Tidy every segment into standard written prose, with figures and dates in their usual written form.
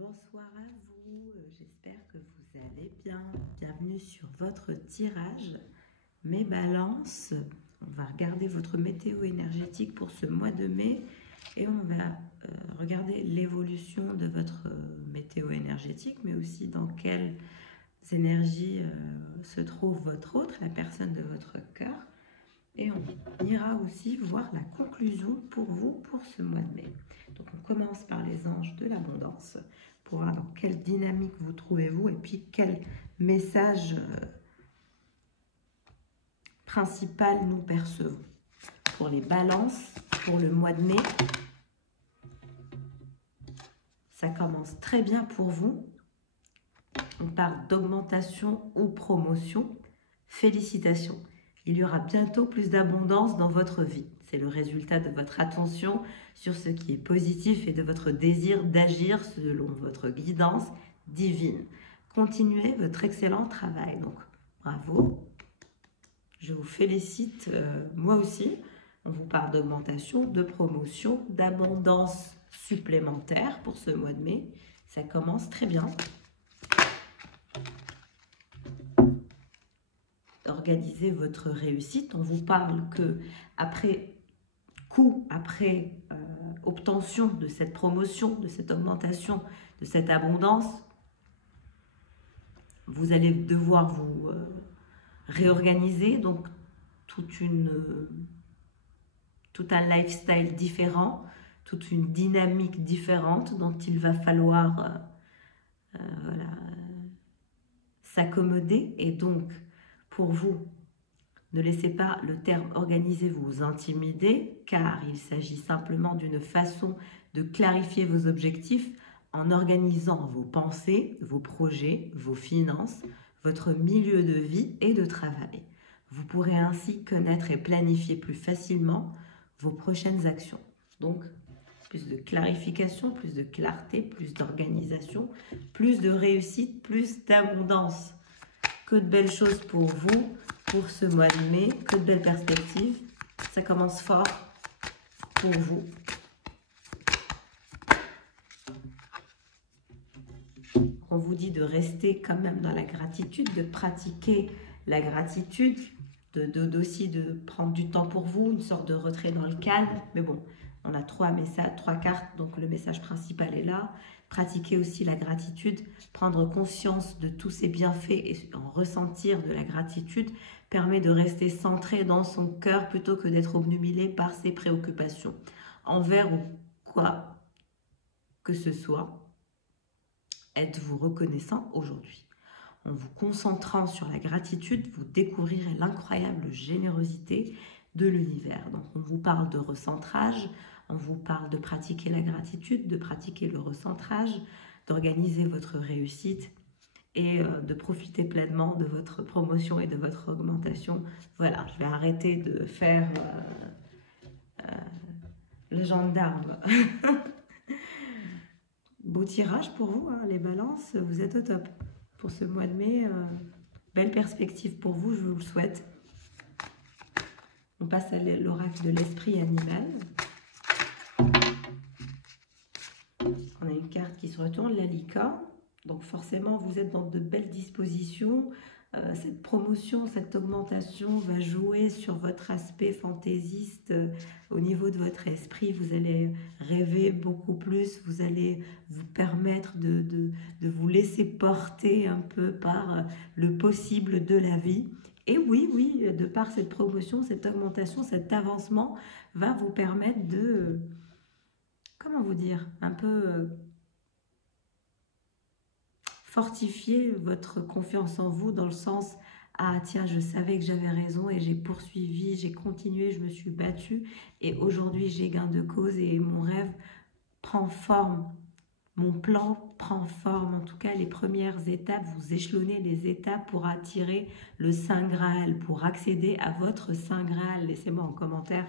Bonsoir à vous, j'espère que vous allez bien. Bienvenue sur votre tirage. Mes balances, on va regarder votre météo énergétique pour ce mois de mai et on va regarder l'évolution de votre météo énergétique, mais aussi dans quelles énergies se trouve votre autre, la personne de votre cœur. Et on ira aussi voir la conclusion pour vous pour ce mois de mai. Donc on commence par les anges de l'abondance pour voir dans quelle dynamique vous trouvez-vous et puis quel message principal nous percevons. Pour les balances, pour le mois de mai, ça commence très bien pour vous. On parle d'augmentation ou promotion. Félicitations. Il y aura bientôt plus d'abondance dans votre vie. C'est le résultat de votre attention sur ce qui est positif et de votre désir d'agir selon votre guidance divine. Continuez votre excellent travail. Donc, bravo. Je vous félicite, moi aussi. On vous parle d'augmentation, de promotion, d'abondance supplémentaire pour ce mois de mai. Ça commence très bien. Organiser votre réussite. On vous parle que après obtention de cette promotion, de cette augmentation, de cette abondance, vous allez devoir vous réorganiser, donc tout un lifestyle différent, toute une dynamique différente dont il va falloir s'accommoder. Et donc, pour vous, ne laissez pas le terme « organiser » vous intimider, car il s'agit simplement d'une façon de clarifier vos objectifs en organisant vos pensées, vos projets, vos finances, votre milieu de vie et de travail. Vous pourrez ainsi connaître et planifier plus facilement vos prochaines actions. Donc, plus de clarification, plus de clarté, plus d'organisation, plus de réussite, plus d'abondance. Que de belles choses pour vous, pour ce mois de mai, que de belles perspectives. Ça commence fort pour vous. On vous dit de rester quand même dans la gratitude, de pratiquer la gratitude, aussi de prendre du temps pour vous, une sorte de retrait dans le calme. Mais bon, on a trois cartes, donc le message principal est là. Pratiquer aussi la gratitude, prendre conscience de tous ces bienfaits et en ressentir de la gratitude permet de rester centré dans son cœur plutôt que d'être obnubilé par ses préoccupations. Envers ou quoi que ce soit, êtes-vous reconnaissant aujourd'hui? En vous concentrant sur la gratitude, vous découvrirez l'incroyable générosité de l'univers. Donc on vous parle de recentrage, on vous parle de pratiquer la gratitude, de pratiquer le recentrage, d'organiser votre réussite et de profiter pleinement de votre promotion et de votre augmentation. Voilà, je vais arrêter de faire le gendarme. Beau tirage pour vous, hein, les balances, vous êtes au top. Pour ce mois de mai, belle perspective pour vous, je vous le souhaite. On passe à l'oracle de l'esprit animal. On a une carte qui se retourne, la licorne. Donc forcément, vous êtes dans de belles dispositions. Cette promotion, cette augmentation va jouer sur votre aspect fantaisiste au niveau de votre esprit. Vous allez rêver beaucoup plus, vous allez vous permettre de vous laisser porter un peu par le possible de la vie. Et oui, de par cette promotion, cette augmentation, cet avancement va vous permettre de, comment vous dire, un peu fortifier votre confiance en vous dans le sens « Ah tiens, je savais que j'avais raison et j'ai poursuivi, j'ai continué, je me suis battue et aujourd'hui j'ai gain de cause et mon rêve prend forme, mon plan prend forme. » En tout cas, les premières étapes, vous échelonnez les étapes pour attirer le Saint Graal, pour accéder à votre Saint Graal. Laissez-moi en commentaire,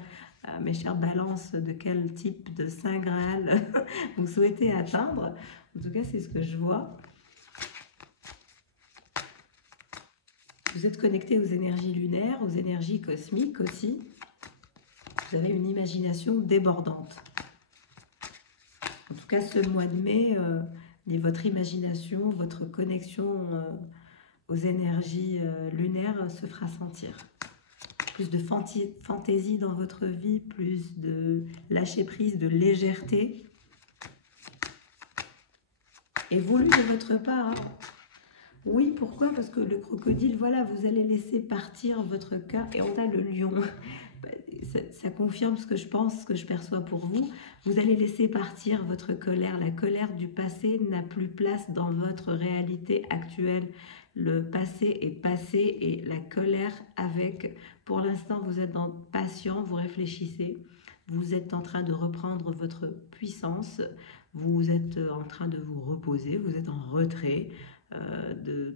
mes chères balances, de quel type de Saint Graal vous souhaitez atteindre. En tout cas, c'est ce que je vois. Vous êtes connecté aux énergies lunaires, aux énergies cosmiques aussi. Vous avez une imagination débordante. En tout cas, ce mois de mai ni votre imagination, votre connexion aux énergies lunaires se fera sentir. Plus de fantaisie dans votre vie, plus de lâcher prise, de légèreté. Et voulu de votre part. Hein. Oui, pourquoi? Parce que le crocodile, voilà, vous allez laisser partir votre cœur. Et on a le lion. Ça confirme ce que je pense, ce que je perçois pour vous. Vous allez laisser partir votre colère. La colère du passé n'a plus place dans votre réalité actuelle. Le passé est passé et la colère avec... Pour l'instant, vous êtes patient, vous réfléchissez. Vous êtes en train de reprendre votre puissance. Vous êtes en train de vous reposer. Vous êtes en retrait.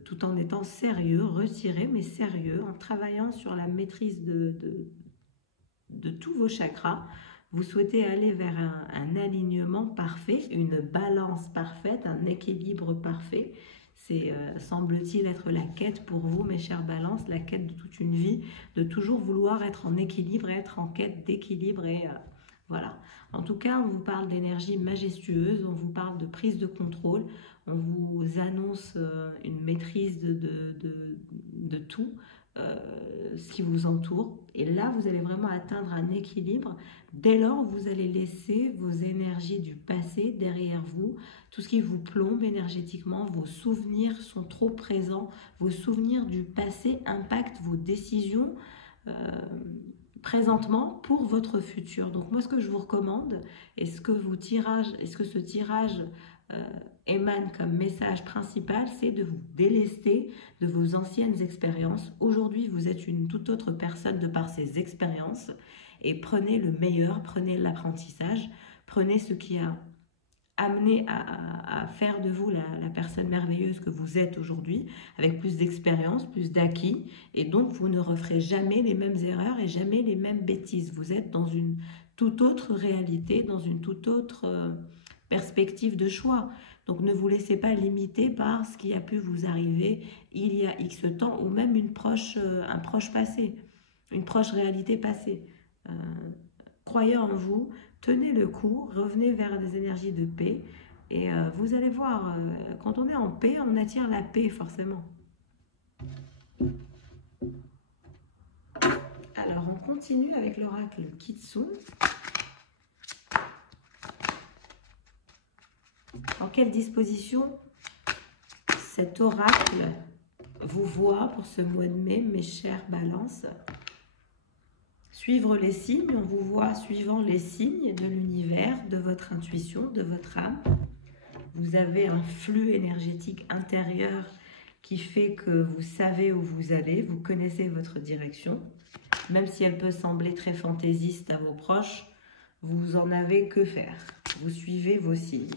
Tout en étant sérieux, retiré, mais sérieux, en travaillant sur la maîtrise de tous vos chakras. Vous souhaitez aller vers un alignement parfait, une balance parfaite, un équilibre parfait. C'est, semble-t-il, être la quête pour vous, mes chères balances, la quête de toute une vie, de toujours vouloir être en équilibre et être en quête d'équilibre. Et voilà. En tout cas, on vous parle d'énergie majestueuse, on vous parle de prise de contrôle, on vous annonce une maîtrise de tout. Ce qui vous entoure, et là vous allez vraiment atteindre un équilibre. Dès lors, vous allez laisser vos énergies du passé derrière vous, tout ce qui vous plombe énergétiquement. Vos souvenirs sont trop présents, vos souvenirs du passé impactent vos décisions présentement pour votre futur. Donc moi, ce que je vous recommande, est-ce que ce tirage émane comme message principal, c'est de vous délester de vos anciennes expériences. Aujourd'hui, vous êtes une toute autre personne de par ces expériences, et prenez le meilleur, prenez l'apprentissage, prenez ce qui a amené à faire de vous la personne merveilleuse que vous êtes aujourd'hui, avec plus d'expérience, plus d'acquis, et donc vous ne referez jamais les mêmes erreurs et jamais les mêmes bêtises. Vous êtes dans une toute autre réalité, dans une toute autre perspective de choix. Donc ne vous laissez pas limiter par ce qui a pu vous arriver il y a X temps, ou même un proche passé, une proche réalité passée. Croyez en vous, tenez le coup, revenez vers des énergies de paix, et vous allez voir, quand on est en paix, on attire la paix forcément. Alors on continue avec l'oracle Kitsun. En quelle disposition cet oracle vous voit pour ce mois de mai, mes chères balances? Suivre les signes, on vous voit suivant les signes de l'univers, de votre intuition, de votre âme. Vous avez un flux énergétique intérieur qui fait que vous savez où vous allez, vous connaissez votre direction. Même si elle peut sembler très fantaisiste à vos proches, vous en avez que faire. Vous suivez vos signes.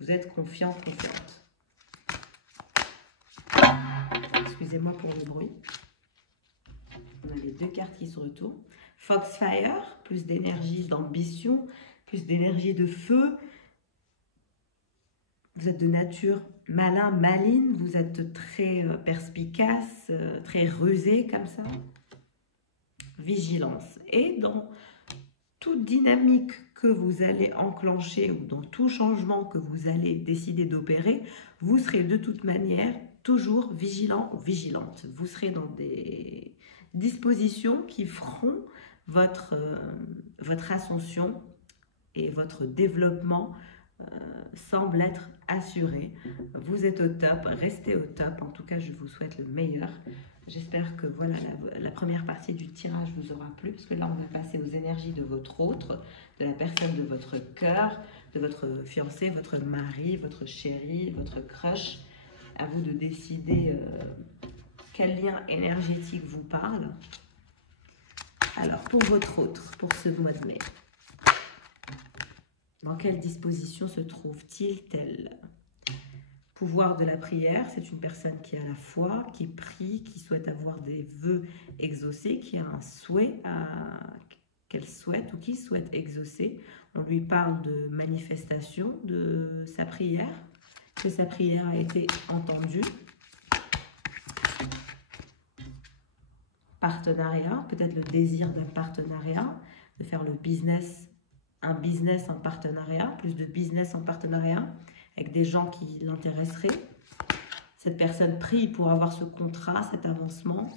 Vous êtes confiant, confiante. Excusez-moi pour le bruit. On a les deux cartes qui se retournent. Foxfire, plus d'énergie, d'ambition, plus d'énergie de feu. Vous êtes de nature malin, maline. Vous êtes très perspicace, très rusé comme ça. Vigilance. Et dans toute dynamique que vous allez enclencher, ou dans tout changement que vous allez décider d'opérer, vous serez de toute manière toujours vigilant ou vigilante. Vous serez dans des dispositions qui feront votre ascension, et votre développement semble être assuré. Vous êtes au top, restez au top. En tout cas, je vous souhaite le meilleur. J'espère que voilà, la première partie du tirage vous aura plu, parce que là, on va passer aux énergies de votre autre, de la personne de votre cœur, de votre fiancé, votre mari, votre chéri, votre crush. À vous de décider quel lien énergétique vous parle. Alors, pour votre autre, pour ce mois de mai, dans quelle disposition se trouve-t-il-elle? Pouvoir de la prière, c'est une personne qui a la foi, qui prie, qui souhaite avoir des vœux exaucés, qui a un souhait qu'elle souhaite ou qui souhaite exaucer. On lui parle de manifestation de sa prière, que sa prière a été entendue. Partenariat, peut-être le désir d'un partenariat, de faire le business, un business en partenariat, plus de business en partenariat. avec des gens qui l'intéresseraient. Cette personne prie pour avoir ce contrat, cet avancement.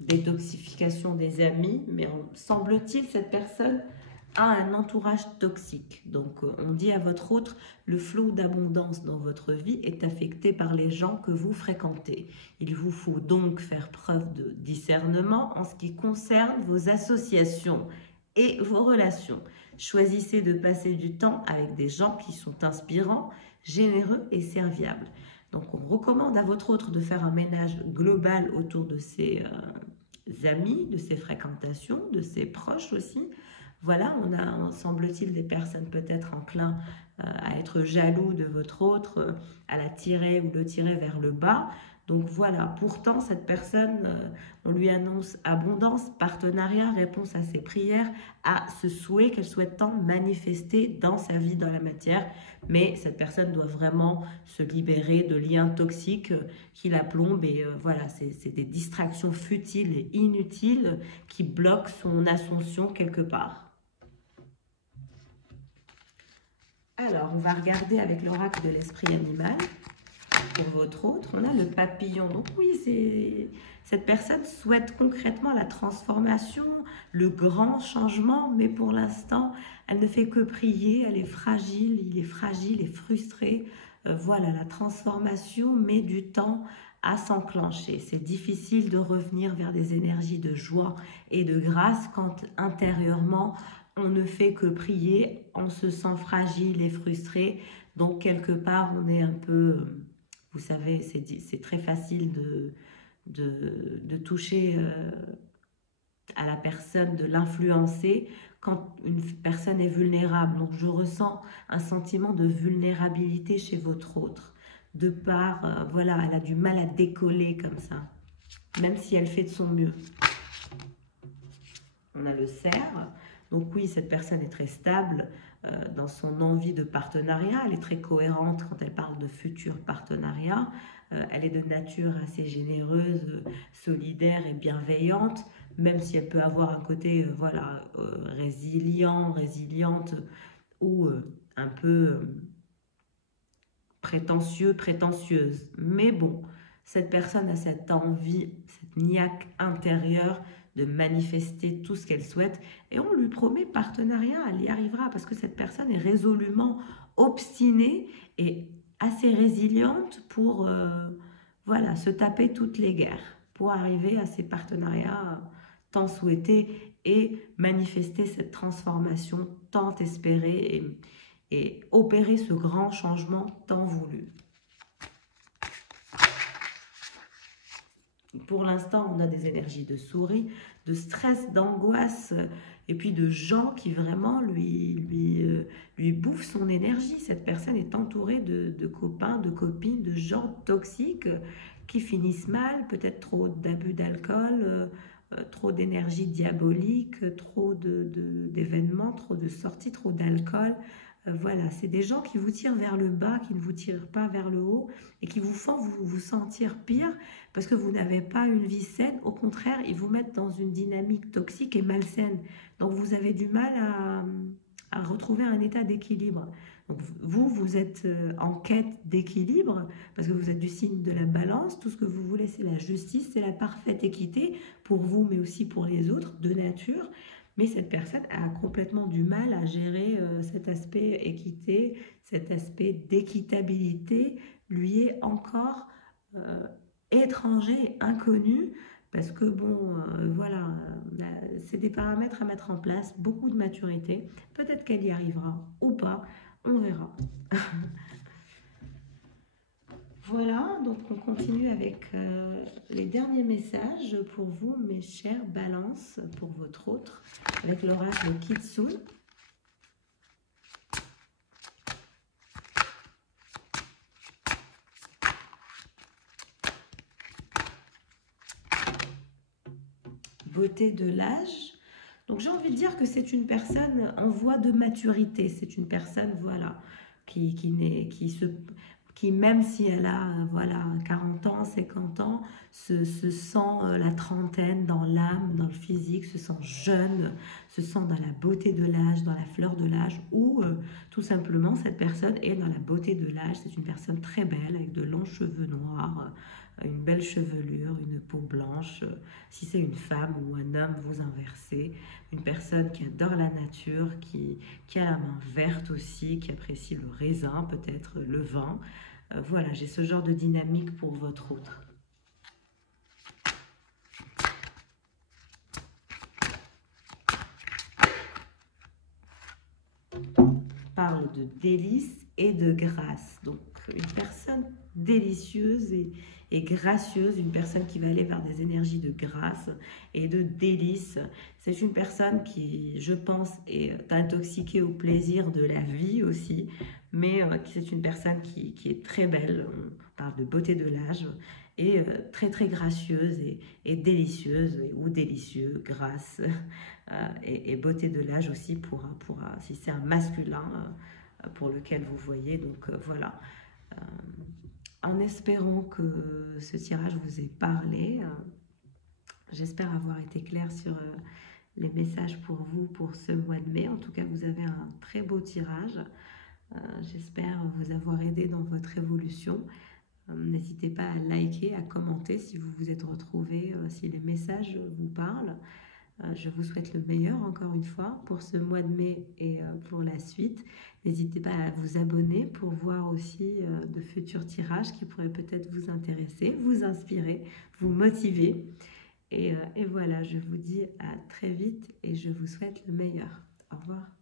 Détoxification des amis, mais semble-t-il, cette personne a un entourage toxique. Donc, on dit à votre autre, le flot d'abondance dans votre vie est affecté par les gens que vous fréquentez. Il vous faut donc faire preuve de discernement en ce qui concerne vos associations et vos relations. Choisissez de passer du temps avec des gens qui sont inspirants, généreux et serviables. Donc, on recommande à votre autre de faire un ménage global autour de ses amis, de ses fréquentations, de ses proches aussi. Voilà, on a, semble-t-il, des personnes peut-être enclins à être jaloux de votre autre, à la tirer ou le tirer vers le bas. Donc voilà, pourtant cette personne, on lui annonce abondance, partenariat, réponse à ses prières, à ce souhait qu'elle souhaite tant manifester dans sa vie, dans la matière. Mais cette personne doit vraiment se libérer de liens toxiques qui la plombent. Et voilà, c'est des distractions futiles et inutiles qui bloquent son ascension quelque part. Alors, on va regarder avec l'oracle de l'esprit animal. Pour votre autre, on a le papillon. Donc oui, cette personne souhaite concrètement la transformation, le grand changement, mais pour l'instant, elle ne fait que prier, elle est fragile, il est fragile et frustré. Voilà, la transformation met du temps à s'enclencher. C'est difficile de revenir vers des énergies de joie et de grâce quand intérieurement, on ne fait que prier, on se sent fragile et frustré. Donc quelque part, on est un peu... Vous savez, c'est très facile de toucher à la personne, de l'influencer quand une personne est vulnérable. Donc, je ressens un sentiment de vulnérabilité chez votre autre. De part, voilà, elle a du mal à décoller comme ça, même si elle fait de son mieux. On a le cerf. Donc oui, cette personne est très stable dans son envie de partenariat. Elle est très cohérente quand elle parle de futur partenariat. Elle est de nature assez généreuse, solidaire et bienveillante, même si elle peut avoir un côté voilà, résiliente ou un peu prétentieuse. Mais bon, cette personne a cette envie, cette niaque intérieure de manifester tout ce qu'elle souhaite et on lui promet partenariat, elle y arrivera parce que cette personne est résolument obstinée et assez résiliente pour voilà, se taper toutes les guerres pour arriver à ces partenariats tant souhaités et manifester cette transformation tant espérée et opérer ce grand changement tant voulu. Pour l'instant, on a des énergies de souris, de stress, d'angoisse, et puis de gens qui vraiment lui bouffent son énergie. Cette personne est entourée de copains, de copines, de gens toxiques qui finissent mal, peut-être trop d'abus d'alcool, trop d'énergie diabolique, trop d'événements, trop de sorties, trop d'alcool. Voilà, c'est des gens qui vous tirent vers le bas, qui ne vous tirent pas vers le haut et qui vous font vous sentir pire parce que vous n'avez pas une vie saine. Au contraire, ils vous mettent dans une dynamique toxique et malsaine. Donc, vous avez du mal à retrouver un état d'équilibre. Donc, vous êtes en quête d'équilibre parce que vous êtes du signe de la balance. Tout ce que vous voulez, c'est la justice, c'est la parfaite équité pour vous, mais aussi pour les autres, de nature. Mais cette personne a complètement du mal à gérer cet aspect équité, cet aspect d'équitabilité lui est encore étranger et inconnu parce que bon, voilà, c'est des paramètres à mettre en place, beaucoup de maturité. Peut-être qu'elle y arrivera ou pas, on verra. Voilà, donc on continue avec les derniers messages pour vous, mes chers balances, pour votre autre, avec l'oracle Kitsune. Beauté de l'âge. Donc j'ai envie de dire que c'est une personne en voie de maturité, c'est une personne, voilà, qui qui même si elle a voilà, 40 ans, 50 ans, se sent la trentaine dans l'âme, dans le physique, se sent jeune, se sent dans la beauté de l'âge, dans la fleur de l'âge, ou tout simplement cette personne est dans la beauté de l'âge. C'est une personne très belle avec de longs cheveux noirs, une belle chevelure, une peau blanche. Si c'est une femme ou un homme, vous inversez. Une personne qui adore la nature, qui a la main verte aussi, qui apprécie le raisin, peut-être le vin. Voilà, j'ai ce genre de dynamique pour votre autre. Parle de délices et de grâce. Donc, une personne délicieuse et gracieuse, une personne qui va aller vers des énergies de grâce et de délices. C'est une personne qui, je pense, est intoxiquée au plaisir de la vie aussi, mais c'est une personne qui est très belle. On parle de beauté de l'âge et très très gracieuse et délicieuse, ou délicieux, grâce et beauté de l'âge aussi si c'est un masculin pour lequel vous voyez. Donc voilà, en espérant que ce tirage vous ait parlé, j'espère avoir été claire sur les messages pour vous pour ce mois de mai. En tout cas, vous avez un très beau tirage. J'espère vous avoir aidé dans votre évolution. N'hésitez pas à liker, à commenter si vous vous êtes retrouvés, si les messages vous parlent. Je vous souhaite le meilleur encore une fois pour ce mois de mai et pour la suite. N'hésitez pas à vous abonner pour voir aussi de futurs tirages qui pourraient peut-être vous intéresser, vous inspirer, vous motiver. Et voilà, je vous dis à très vite et je vous souhaite le meilleur. Au revoir.